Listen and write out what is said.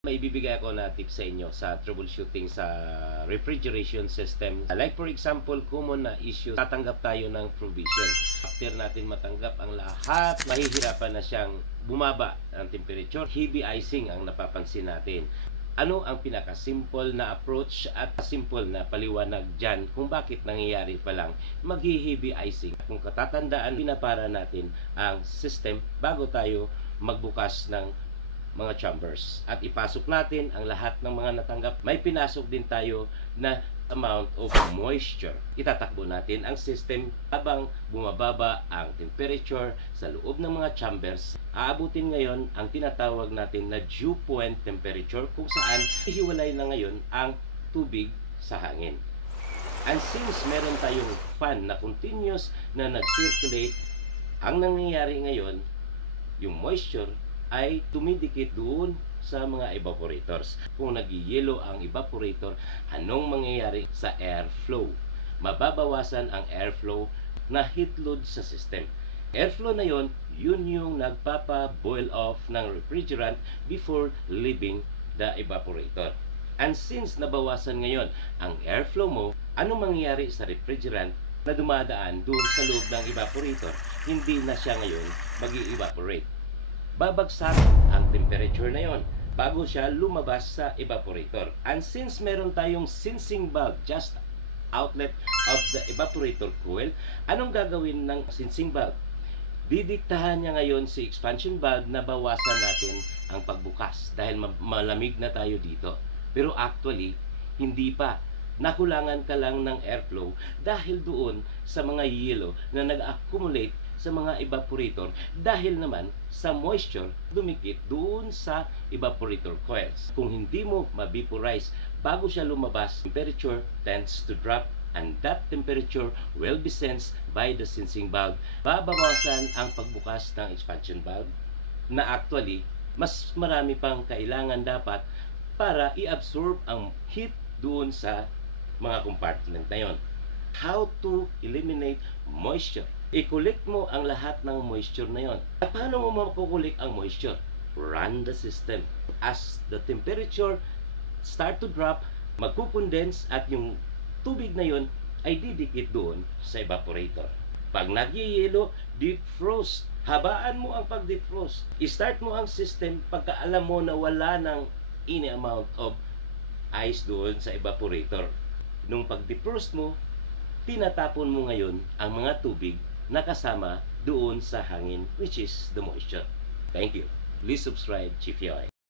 May bibigay ako na tip sa inyo sa troubleshooting sa refrigeration system. Like for example, common na issue, tatanggap tayo ng provision. After natin matanggap ang lahat, mahihirapan na siyang bumaba ang temperature. Heavy icing ang napapansin natin. Ano ang pinaka-simple na approach at simple na paliwanag dyan kung bakit nangyayari pa lang maghi-heavy icing? Kung katatandaan, pinapara natin ang system bago tayo magbukas ng mga chambers at ipasok natin ang lahat ng mga natanggap. May pinasok din tayo na amount of moisture. Itatakbo natin ang system habang bumababa ang temperature sa loob ng mga chambers. Aabutin ngayon ang tinatawag natin na dew point temperature, kung saan ihiwalay na ngayon ang tubig sa hangin. And since meron tayong fan na continuous na nag-circulate, ang nangyayari ngayon, yung moisture ay tumidikit doon sa mga evaporators. Kung nag-yellow ang evaporator, anong mangyayari sa airflow? Mababawasan ang airflow na heat load sa system. Airflow na yon, yun yung nagpapa-boil off ng refrigerant before leaving the evaporator. And since nabawasan ngayon ang airflow mo, anong mangyayari sa refrigerant na dumadaan doon sa loob ng evaporator? Hindi na siya ngayon mag-evaporate. Babagsak ang temperature na yon bago siya lumabas sa evaporator. And since meron tayong sensing valve just outlet of the evaporator coil, anong gagawin ng sensing valve? Didiktahan niya ngayon si expansion valve na bawasan natin ang pagbukas dahil malamig na tayo dito. Pero actually, hindi pa. Nakulangan ka lang ng airflow dahil doon sa mga yelo na nag-accumulate sa mga evaporator dahil naman sa moisture dumikit doon sa evaporator coils. Kung hindi mo ma-vaporize bago siya lumabas, temperature tends to drop, and that temperature will be sensed by the sensing valve. Babawasan ang pagbukas ng expansion valve na actually mas marami pang kailangan dapat para i-absorb ang heat doon sa mga compartment na yon. How to eliminate moisture? I-collect mo ang lahat ng moisture na yon. At paano mo makukulik ang moisture? Run the system. As the temperature start to drop, magkukondense at yung tubig na yon ay didikit doon sa evaporator. Pag nagyayelo, defrost. Habaan mo ang pag-defrost. I-start mo ang system pagka alam mo na wala ng any amount of ice doon sa evaporator. Nung pag-defrost mo, tinatapon mo ngayon ang mga tubig na kasama doon sa hangin, which is the moisture. Thank you. Please subscribe, Chief Yoy.